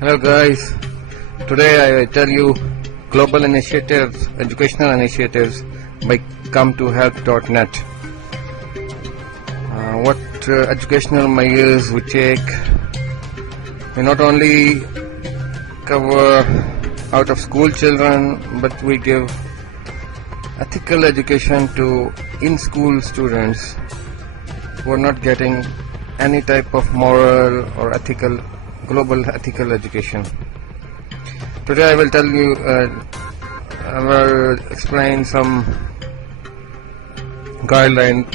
Hello guys, today I tell you global initiatives, educational initiatives by come2help.net. What educational measures we take, we not only cover out of school children, but we give ethical education to in-school students who are not getting any type of moral or global ethical education. Today I will tell you, I will explain some guidelines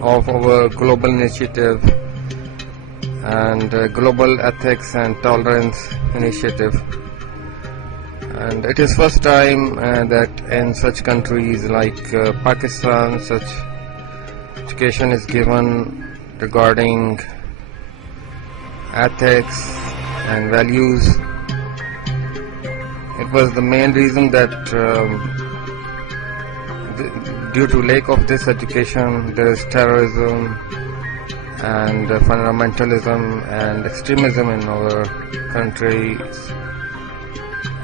of our global initiative and global ethics and tolerance initiative. And it is first time that in such countries like Pakistan, such education is given regarding ethics and values. It was the main reason that due to lack of this education, there is terrorism and fundamentalism and extremism in our countries.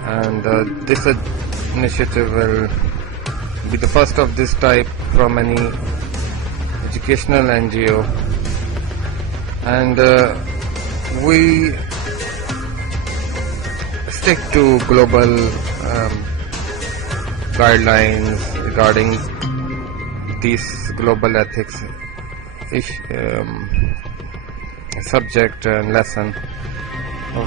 And this initiative will be the first of this type from any educational NGO. And we stick to global guidelines regarding this global ethics subject and lesson.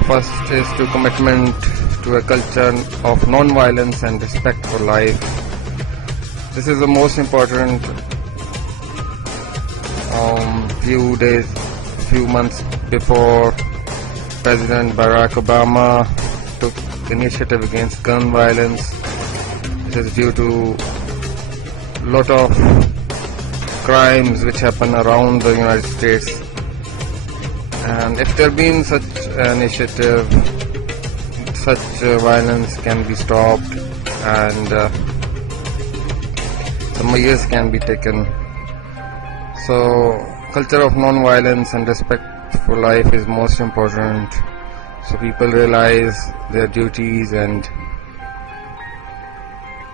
First is to commitment to a culture of non-violence and respect for life. This is the most important. Few months before, President Barack Obama took initiative against gun violence. It is due to lot of crimes which happen around the United States. And if there been such initiative, such violence can be stopped and some measures can be taken. So culture of non-violence and respect for life is most important, so people realize their duties and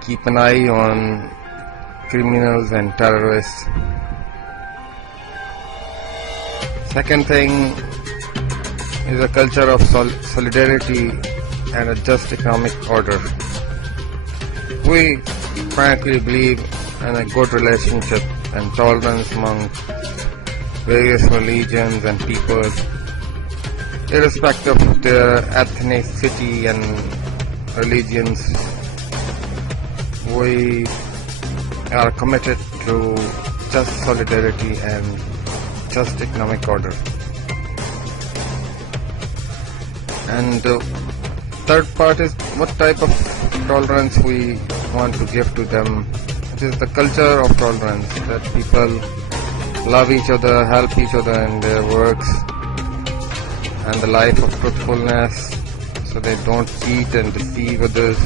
keep an eye on criminals and terrorists. Second thing is a culture of solidarity and a just economic order. We frankly believe in a good relationship and tolerance among various religions and peoples, irrespective of their ethnicity and religions. We are committed to just solidarity and just economic order. And third part is what type of tolerance we want to give to them. It is the culture of tolerance, that people love each other, help each other in their works, and the life of truthfulness, so they don't cheat and deceive others.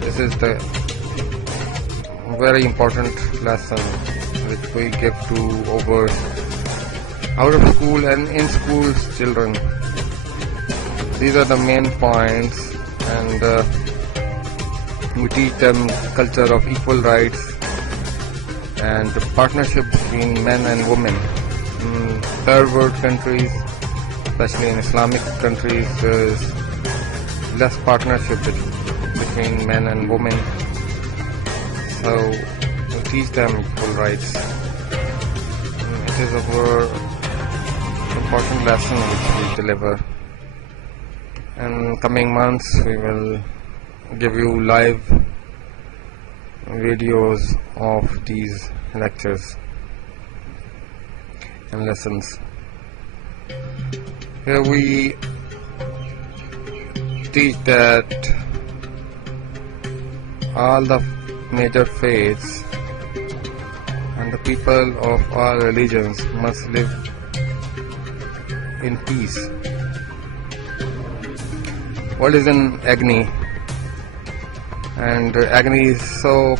This is the very important lesson which we give to our out of school and in school children. These are the main points, and we teach them culture of equal rights and the partnership between men and women. In third world countries, especially in Islamic countries, there is less partnership between men and women. So we teach them equal rights. It is a very important lesson which we deliver. In coming months, we will give you live videos of these lectures and lessons. Here we teach that all the major faiths and the people of all religions must live in peace. World is in agony, and agony is so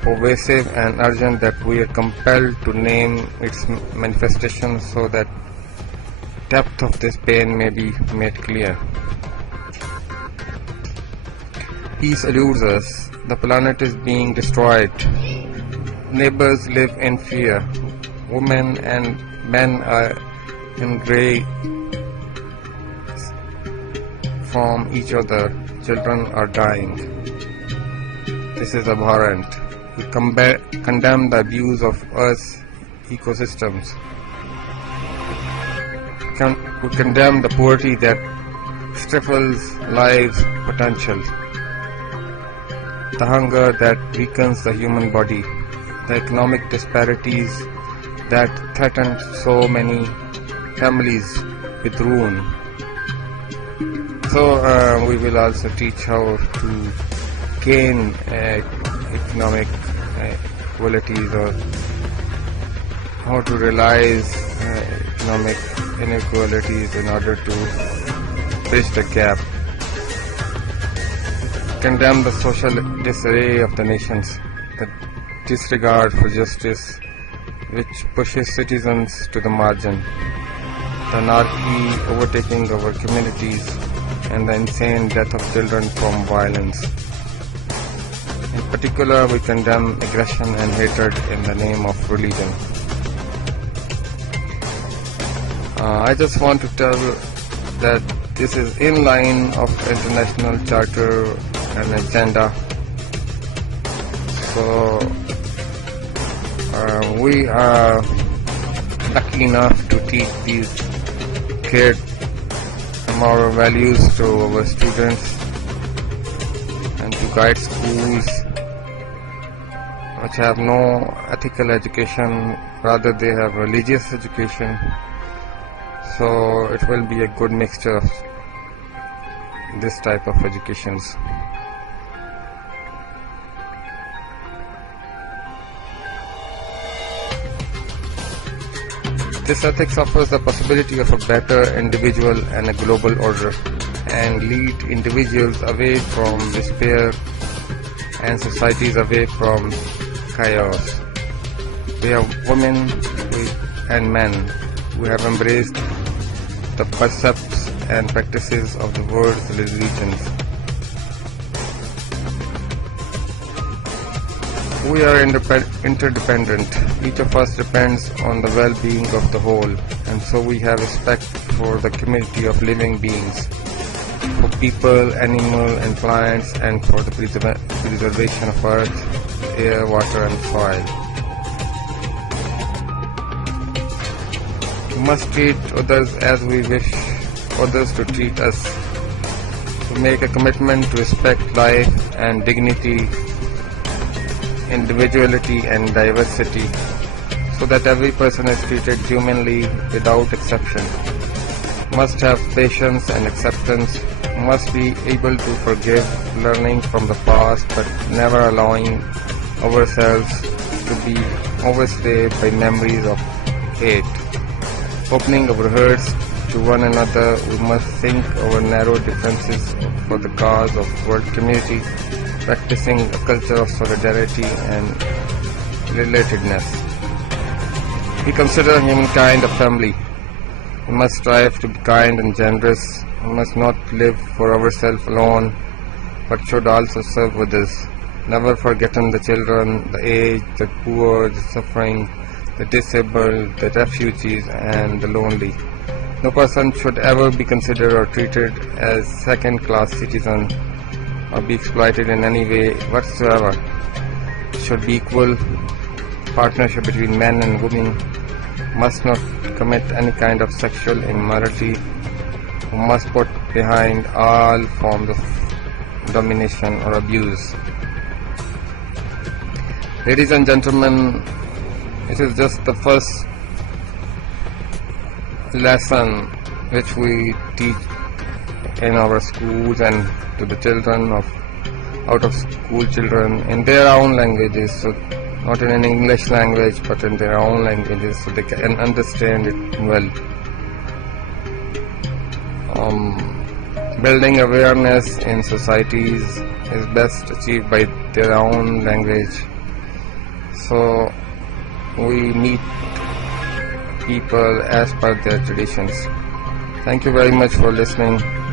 pervasive and urgent that we are compelled to name its manifestations so that depth of this pain may be made clear. Peace eludes us. The planet is being destroyed. Neighbors live in fear. Women and men are in grey from each other. Children are dying. This is abhorrent. We condemn the abuse of Earth's ecosystems. We condemn the poverty that stifles life's potential, the hunger that weakens the human body, the economic disparities that threaten so many families with ruin. So we will also teach how to gain economic equalities, or how to realize economic inequalities in order to bridge the gap. Condemn the social disarray of the nations, the disregard for justice which pushes citizens to the margin, the anarchy overtaking our communities, and the insane death of children from violence. In particular, we condemn aggression and hatred in the name of religion. I just want to tell that this is in line of international charter and agenda. So we are lucky enough to teach these great moral values to our students and to guide schools which have no ethical education, rather they have religious education. So it will be a good mixture of this type of educations. This ethics offers the possibility of a better individual and a global order, and lead individuals away from despair and societies away from chaos. We have women and men who have embraced the precepts and practices of the world's religions. We are interdependent. Each of us depends on the well-being of the whole, and so we have respect for the community of living beings, for people, animal and plants, and for the preservation of earth, air, water and soil. We must treat others as we wish others to treat us, to make a commitment to respect life and dignity, individuality and diversity, so that every person is treated humanly without exception. Must have patience and acceptance, must be able to forgive, learning from the past but never allowing ourselves to be overstayed by memories of hate. Opening our hearts to one another, we must think our narrow differences for the cause of world community, practicing a culture of solidarity and relatedness. We consider humankind a family. We must strive to be kind and generous. We must not live for ourselves alone, but should also serve others, never forgetting the children, the aged, the poor, the suffering, the disabled, the refugees and the lonely. No person should ever be considered or treated as second-class citizen or be exploited in any way whatsoever. It should be equal partnership between men and women, must not commit any kind of sexual immorality, must put behind all forms of domination or abuse. Ladies and gentlemen, it is just the first lesson which we teach in our schools and to the children of out of school children in their own languages, so not in an English language but in their own languages, so they can understand it well. Building awareness in societies is best achieved by their own language. So we meet people as per their traditions. Thank you very much for listening.